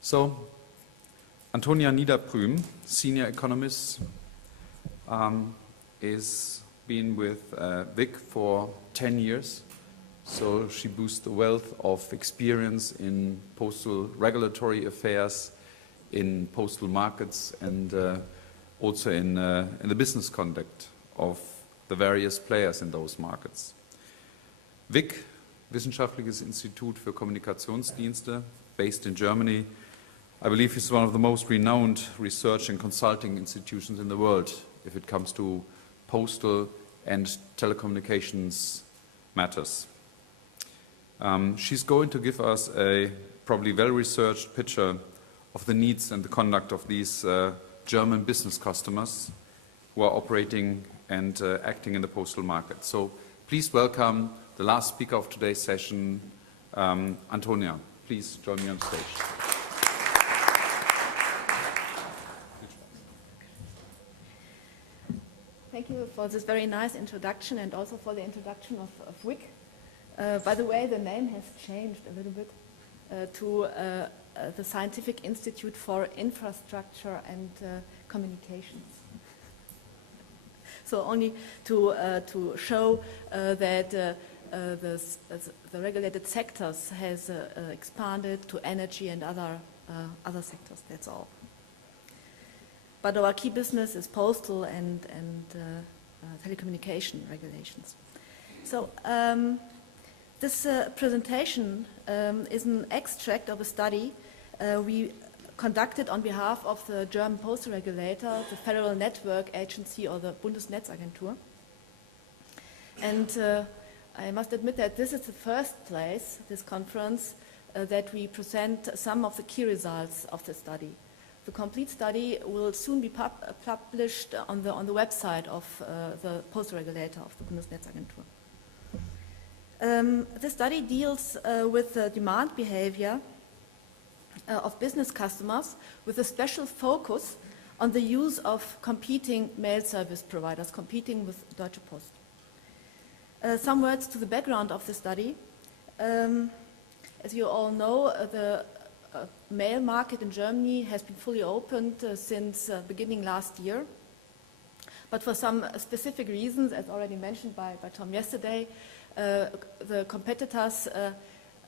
So, Antonia Niederprum, senior economist, is been with WIC for 10 years. So she boasts a wealth of experience in postal regulatory affairs, in postal markets, and also in the business conduct of the various players in those markets. WIC, Wissenschaftliches Institut für Kommunikationsdienste, based in Germany, I believe is one of the most renowned research and consulting institutions in the world if it comes to postal and telecommunications matters. She's going to give us a probably well-researched picture of the needs and the conduct of these German business customers who are operating and acting in the postal market. So please welcome the last speaker of today's session, Antonia. Please join me on stage. Thank you for this very nice introduction and also for the introduction of WIC. By the way, the name has changed a little bit to the Scientific Institute for Infrastructure and Communications. So only to show that the regulated sectors has expanded to energy and other sectors, that's all. But our key business is postal and telecommunication regulations. So this presentation is an extract of a study we conducted on behalf of the German postal regulator, the Federal Network Agency, or the Bundesnetzagentur. And I must admit that this is the first place, this conference, that we present some of the key results of the study. The complete study will soon be published on the website of the postal regulator of the Bundesnetzagentur. The study deals with the demand behavior of business customers with a special focus on the use of competing mail service providers, competing with Deutsche Post. Some words to the background of the study. As you all know, the mail market in Germany has been fully opened since beginning last year. But for some specific reasons, as already mentioned by Tom yesterday, the competitors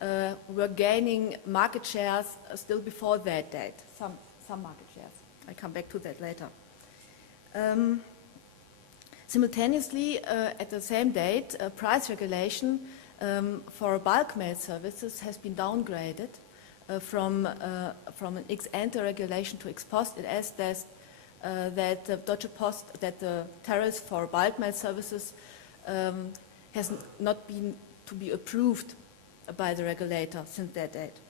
were gaining market shares still before that date, some market shares. I come back to that later. Simultaneously, at the same date, price regulation for bulk mail services has been downgraded from an ex-ante regulation to ex-post. It as that Deutsche Post, that the tariffs for bulk mail services has not been to be approved by the regulator since that date.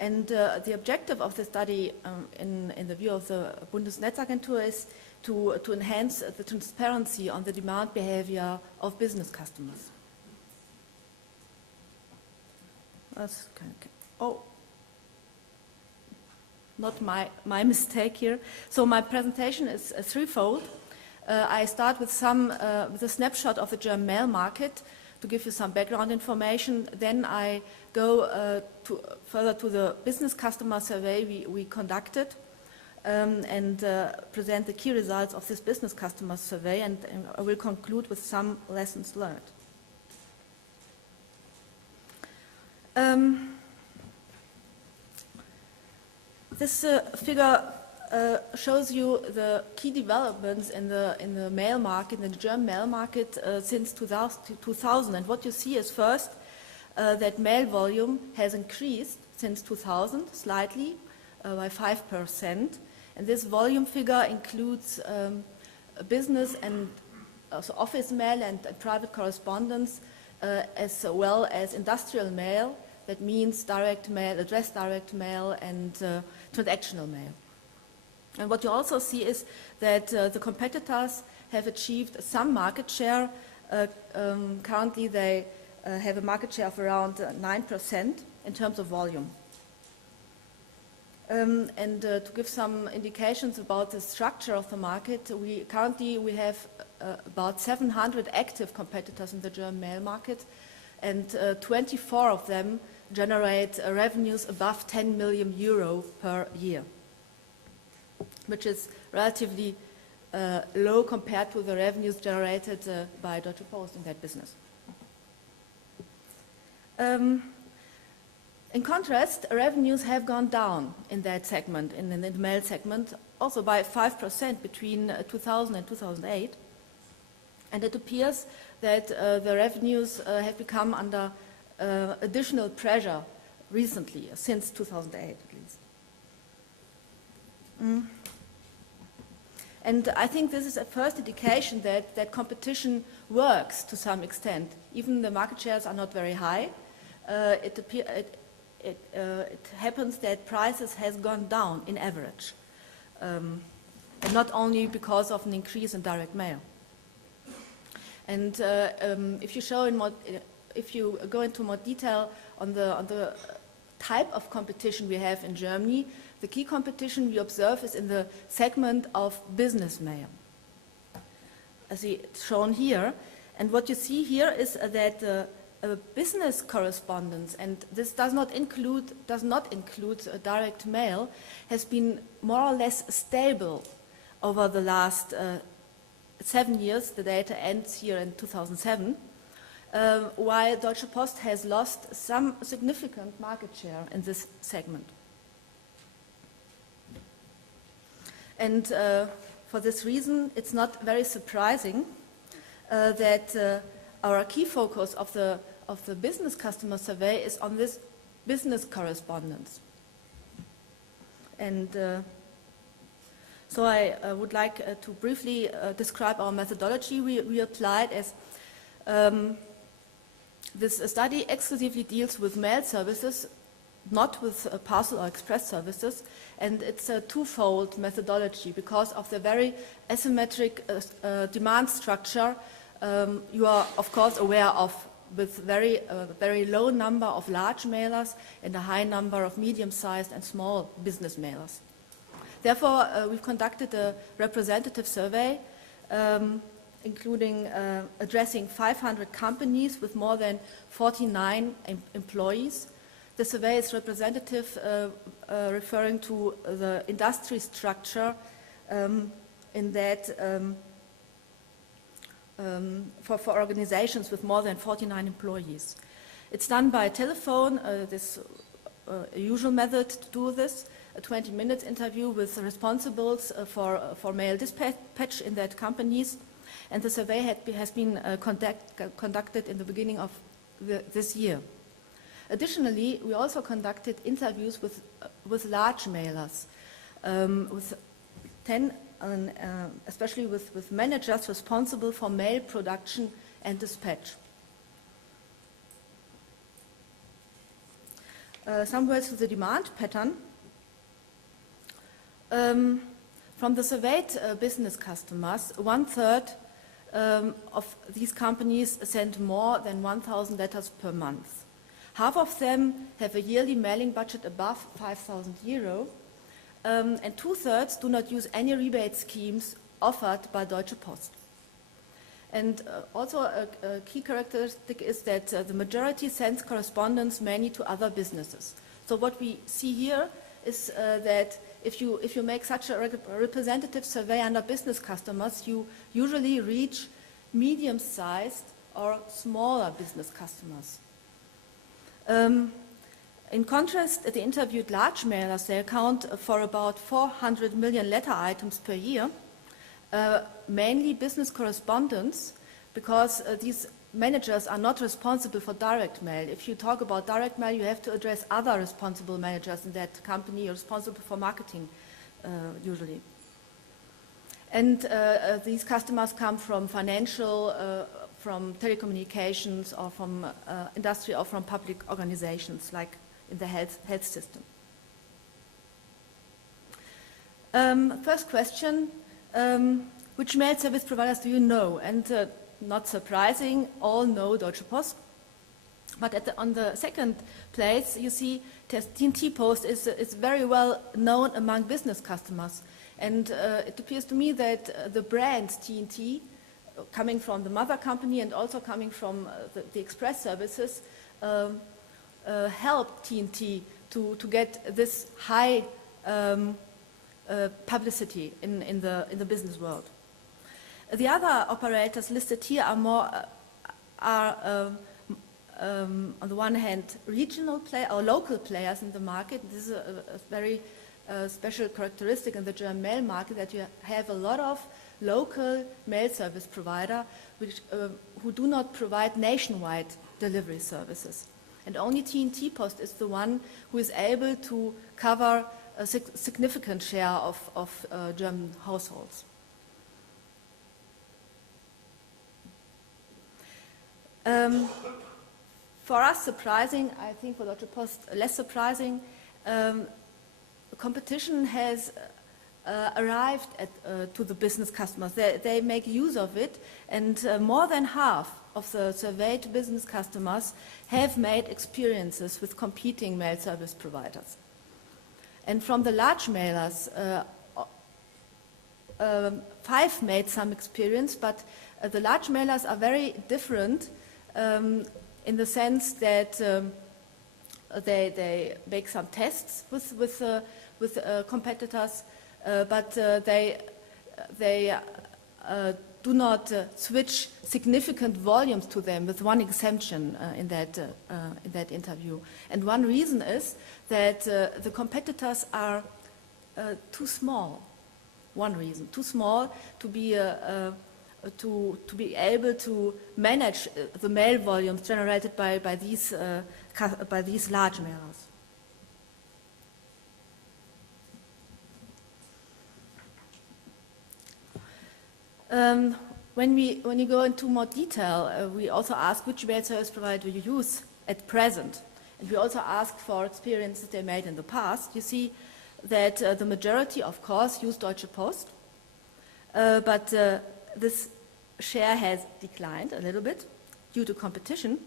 And the objective of the study in the view of the Bundesnetzagentur is to enhance the transparency on the demand behavior of business customers. Not my mistake here. So my presentation is threefold. I start with with a snapshot of the German mail market to give you some background information. Then I go further to the business customer survey we conducted and present the key results of this business customer survey, and I will conclude with some lessons learned. This figure shows you the key developments in the mail market, in the German mail market since 2000. And what you see is first that mail volume has increased since 2000 slightly by 5%. And this volume figure includes business and also office mail and private correspondence as well as industrial mail. That means direct mail, address direct mail, and transactional mail. And what you also see is that the competitors have achieved some market share. Currently they have a market share of around 9% in terms of volume. And to give some indications about the structure of the market, currently we have about 700 active competitors in the German mail market, and 24 of them generate revenues above 10 million euro per year, which is relatively low compared to the revenues generated by Deutsche Post in that business. In contrast, revenues have gone down in that segment, in the mail segment, also by 5% between 2000 and 2008. And it appears that the revenues have become under additional pressure recently, since 2008 at least. And I think this is a first indication that competition works to some extent. Even the market shares are not very high. It happens that prices has gone down in average, and not only because of an increase in direct mail. And if you go into more detail on the type of competition we have in Germany, the key competition we observe is in the segment of business mail, as it's shown here. And what you see here is that business correspondence, and this does not include direct mail, has been more or less stable over the last 7 years. The data ends here in 2007, while Deutsche Post has lost some significant market share in this segment. And for this reason, it's not very surprising that our key focus of the business customer survey is on this business correspondence. And so I would like to briefly describe our methodology we applied as this study exclusively deals with mail services, not with parcel or express services, and it's a twofold methodology because of the very asymmetric demand structure you are of course aware of, with very low number of large mailers and a high number of medium-sized and small business mailers. Therefore, we've conducted a representative survey including addressing 500 companies with more than 49 employees. The survey is representative, referring to the industry structure in that for organizations with more than 49 employees. It's done by telephone, this usual method to do this, a 20-minute interview with the responsibles for mail dispatch in that companies, and the survey has been conducted in the beginning of this year. Additionally, we also conducted interviews with large mailers, with 10, especially with managers responsible for mail production and dispatch. Some words to the demand pattern. From the surveyed business customers, 1/3 of these companies send more than 1,000 letters per month. Half of them have a yearly mailing budget above 5,000 euro, and 2/3 do not use any rebate schemes offered by Deutsche Post. And also a key characteristic is that the majority sends correspondence mainly to other businesses. So what we see here is that if you make such a representative survey under business customers, you usually reach medium-sized or smaller business customers. In contrast, the interviewed large mailers, they account for about 400 million letter items per year, mainly business correspondence, because these managers are not responsible for direct mail. If you talk about direct mail, you have to address other responsible managers in that company responsible for marketing, usually. And these customers come from financial, from telecommunications, or from industry, or from public organizations, like in the health system. First question, which mail service providers do you know? And not surprising, all know Deutsche Post. But on the second place, you see TNT Post is very well known among business customers. And it appears to me that the brand TNT, coming from the mother company and also coming from the express services, helped TNT to get this high publicity in the business world. The other operators listed here are more on the one hand regional or local players in the market. This is a very special characteristic in the German mail market, that you have a lot of local mail service provider who do not provide nationwide delivery services. And only TNT Post is the one who is able to cover a significant share of German households. For us, surprising, I think for Deutsche Post less surprising, competition has arrived to the business customers. They make use of it, and more than half of the surveyed business customers have made experiences with competing mail service providers. And from the large mailers, 5 made some experience, but the large mailers are very different in the sense that they make some tests with competitors, but they do not switch significant volumes to them, with one exemption in that interview. And one reason is that the competitors are too small. One reason, too small to be able to manage the mail volumes generated by these large mailers. When you go into more detail, we also ask which mail service provider you use at present. And we also ask for experiences they made in the past. You see that the majority, of course, use Deutsche Post, but this share has declined a little bit due to competition.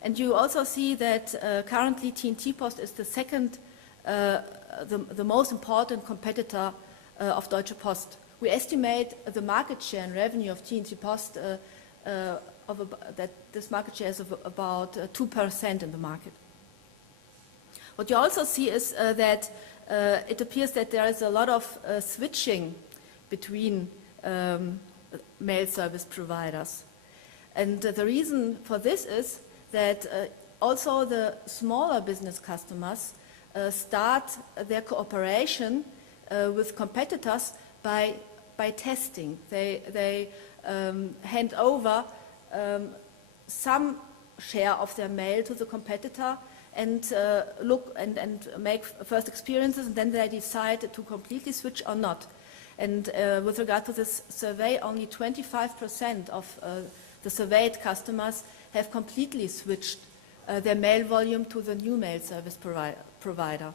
And you also see that currently TNT Post is the second, the most important competitor of Deutsche Post. We estimate the market share and revenue of TNT Post that this market share is of about 2% in the market. What you also see is that it appears that there is a lot of switching between mail service providers. And the reason for this is that also the smaller business customers start their cooperation with competitors by testing. They hand over some share of their mail to the competitor and look and make first experiences, and then they decide to completely switch or not. And with regard to this survey, only 25% of the surveyed customers have completely switched their mail volume to the new mail service provider.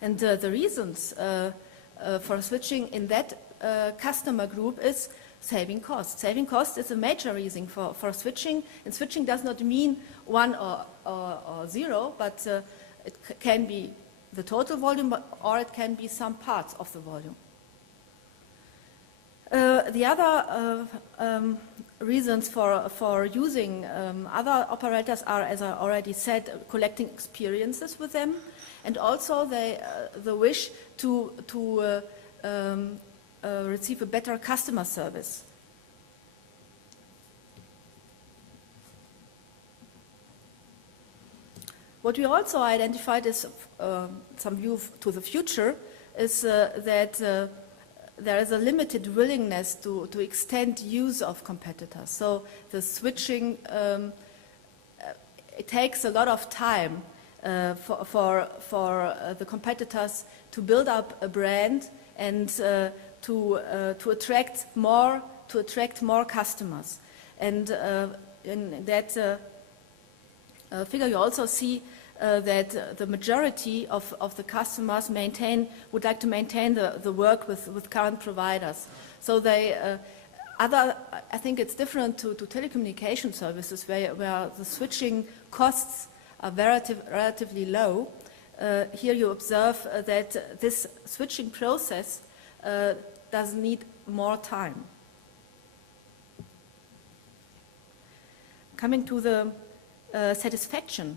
And the reasons for switching in that customer group is saving costs. Saving costs is a major reason for switching, and switching does not mean 1 or 0, but it can be the total volume, or it can be some parts of the volume. The other reasons for using other operators are, as I already said, collecting experiences with them, and also the wish to receive a better customer service. What we also identified is some view to the future is that there is a limited willingness to extend use of competitors. So the switching, it takes a lot of time for the competitors to build up a brand and to attract more customers. And in that figure, you also see that the majority of the customers would like to maintain the work with current providers. So I think it's different to telecommunication services where the switching costs are relatively low. Here you observe that this switching process does need more time. coming to the satisfaction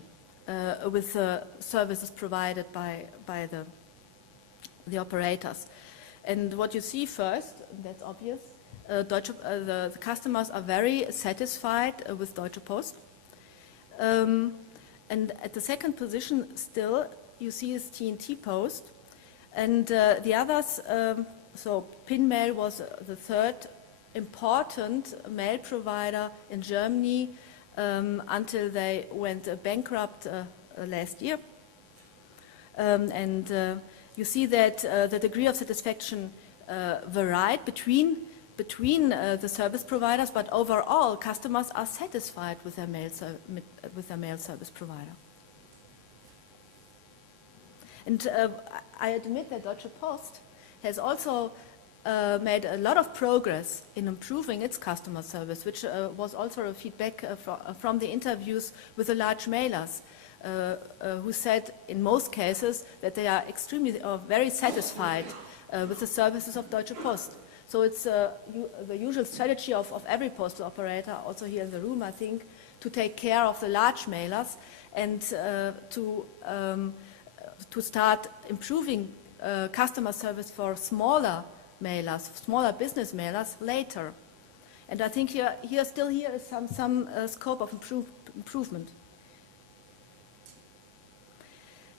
with the services provided by the operators. And what you see first, that's obvious, the customers are very satisfied with Deutsche Post. And at the second position still, you see is TNT Post. And the others, so Pinmail was the third important mail provider in Germany until they went bankrupt last year. And you see that the degree of satisfaction varied between the service providers, but overall customers are satisfied with their mail service provider. And I admit that Deutsche Post has also made a lot of progress in improving its customer service, which was also a feedback from the interviews with the large mailers, who said in most cases that they are extremely or very satisfied with the services of Deutsche Post. So it's the usual strategy of every postal operator, also here in the room, I think, to take care of the large mailers and to start improving customer service for smaller mailers, smaller business mailers later. And I think here is some scope of improvement.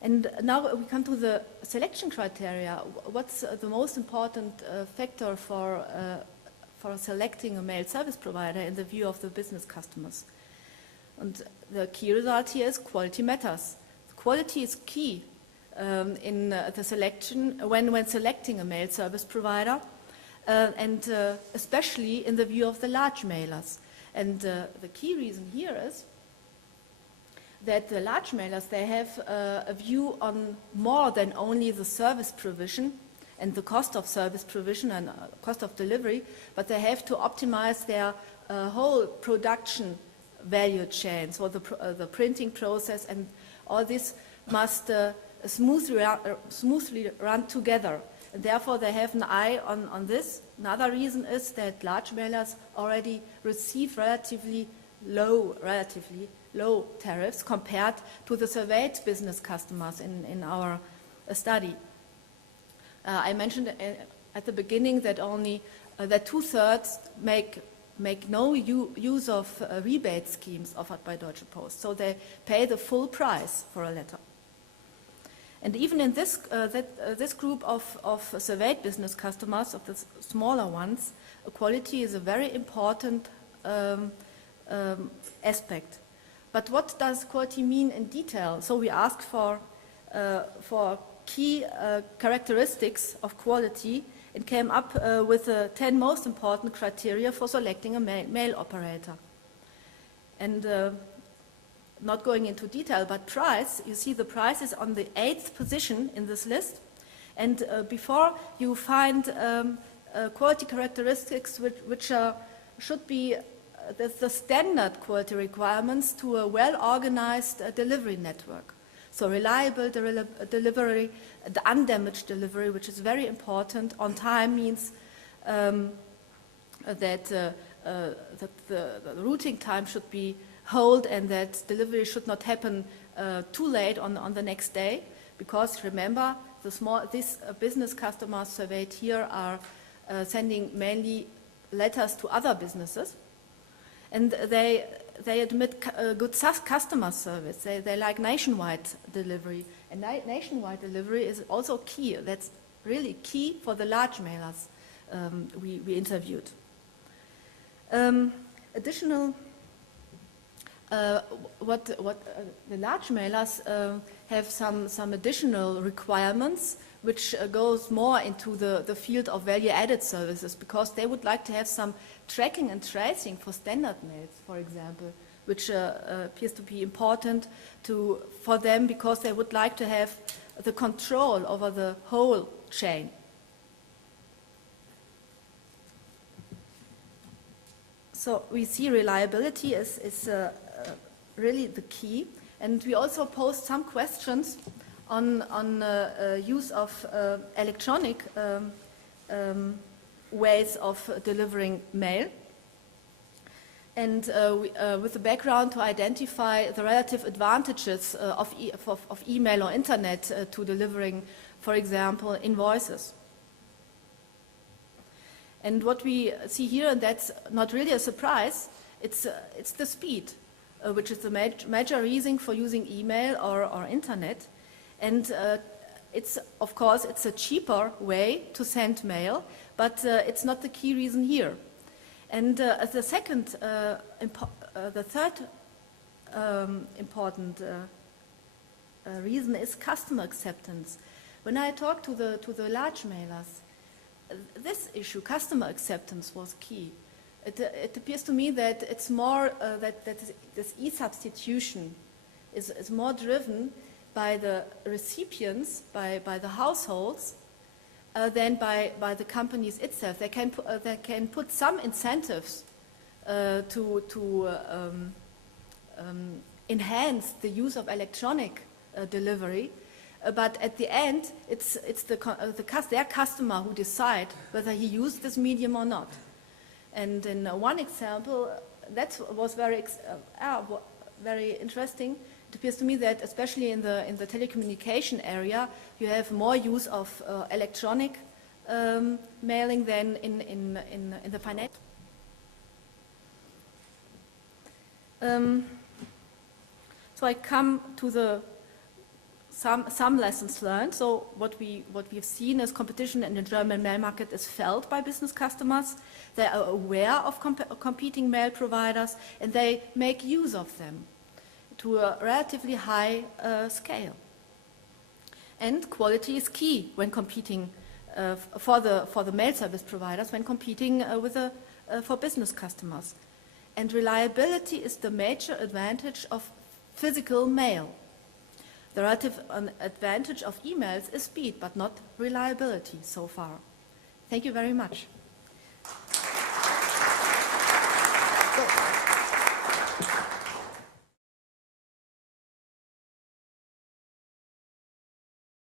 And now we come to the selection criteria. What's the most important factor for selecting a mail service provider in the view of the business customers? And the key result here is quality matters. Quality is key in the selection when selecting a mail service provider, and especially in the view of the large mailers. And the key reason here is that the large mailers, they have a view on more than only the service provision and the cost of service provision and cost of delivery, but they have to optimize their whole production value chain, so the printing process, and all this must smoothly run together. And therefore, they have an eye on this. Another reason is that large mailers already receive relatively low tariffs compared to the surveyed business customers in our study. I mentioned at the beginning that only that 2/3 make no use of rebate schemes offered by Deutsche Post, so they pay the full price for a letter. And even in this group of surveyed business customers, of the smaller ones, quality is a very important aspect. But what does quality mean in detail? So we asked for key characteristics of quality and came up with the 10 most important criteria for selecting a mail operator. And not going into detail, but price, you see the price is on the 8th position in this list. And before you find quality characteristics which should be the standard quality requirements to a well-organized delivery network. So reliable delivery, the undamaged delivery, which is very important. On time means that the routing time should be hold and that delivery should not happen too late on the next day, because remember, these business customers surveyed here are sending mainly letters to other businesses. And they admit good customer service. They like nationwide delivery. And nationwide delivery is also key. That's really key for the large mailers we interviewed. Additional, what the large mailers have some additional requirements which goes more into the field of value-added services, because they would like to have some tracking and tracing for standard mails, for example, which appears to be important for them, because they would like to have the control over the whole chain. So we see reliability is really the key, and we also posed some questions on use of electronic ways of delivering mail. and with the background to identify the relative advantages of email or internet to delivering, for example, invoices. And what we see here, and that's not really a surprise, it's the speed, which is the major reason for using email or internet. And of course, it's a cheaper way to send mail, but it's not the key reason here. And the third important reason is customer acceptance. When I talk to the large mailers, this issue, customer acceptance, was key. It appears to me that it's more that this e-substitution is more driven by the recipients, by the households, than by the companies itself. They can put some incentives to enhance the use of electronic delivery, but at the end, it's their customer who decide whether he used this medium or not. And in one example, that was very interesting. It appears to me that especially in the telecommunication area, you have more use of electronic mailing than in the finance. So I come to some lessons learned. So what we've seen is competition in the German mail market is felt by business customers. They are aware of competing mail providers, and they make use of them to a relatively high scale. And quality is key when competing for the mail service providers, when competing for business customers. And reliability is the major advantage of physical mail. The relative advantage of emails is speed, but not reliability so far. Thank you very much.